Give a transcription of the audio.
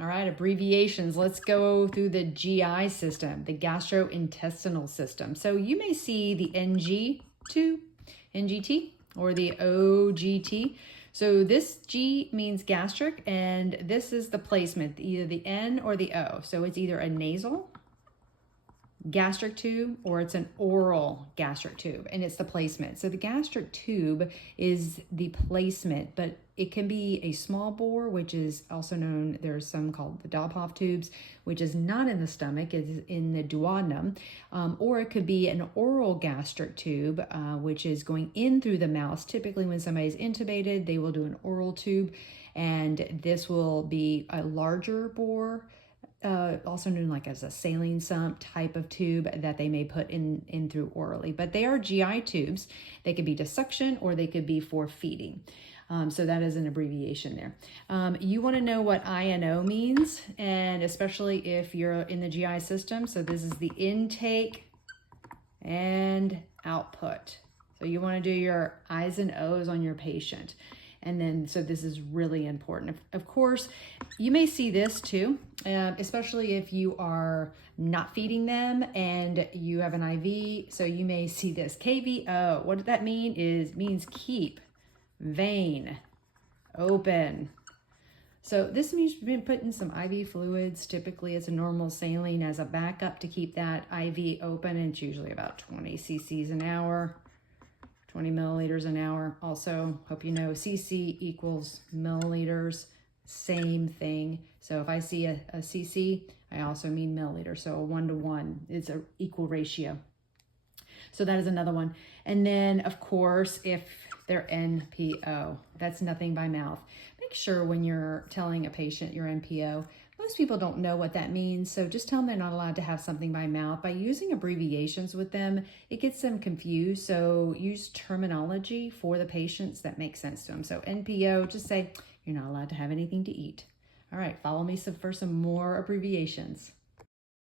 All right, abbreviations. Let's go through the GI system, the gastrointestinal system. So you may see the NGT, or the OGT. So this G means gastric, and this is the placement, either the N or the O. So it's either a nasal gastric tube or it's an oral gastric tube, and it's the placement. So the gastric tube is the placement, but it can be a small bore, which is also known, there's some called the Dobhoff tubes, which is not in the stomach, it's in the duodenum, or it could be an oral gastric tube, which is going in through the mouth. Typically when somebody's intubated, they will do an oral tube, and this will be a larger bore, also known like as a saline sump type of tube that they may put in through orally. But they are GI tubes. They could be to suction or they could be for feeding. So that is an abbreviation there. You want to know what INO means, and especially if you're in the GI system. So this is the intake and output. So you want to do your I's and O's on your patient. And then, so this is really important. Of course, you may see this too, especially if you are not feeding them and you have an IV. So you may see this KVO. What does that mean? Means keep, vein, open. So this means you've been putting some IV fluids. Typically it's a normal saline as a backup to keep that IV open. And it's usually about 20 cc's an hour. 20 milliliters an hour. Also, hope you know cc equals milliliters, same thing. So if I see a cc, I also mean milliliters. So a 1-to-1 is an equal ratio. So that is another one. And then of course, if they're NPO, that's nothing by mouth. Make sure when you're telling a patient you're NPO, most people don't know what that means, so just tell them they're not allowed to have something by mouth. By using abbreviations with them, it gets them confused, so use terminology for the patients that makes sense to them. So NPO, just say, you're not allowed to have anything to eat. All right, follow me for some more abbreviations.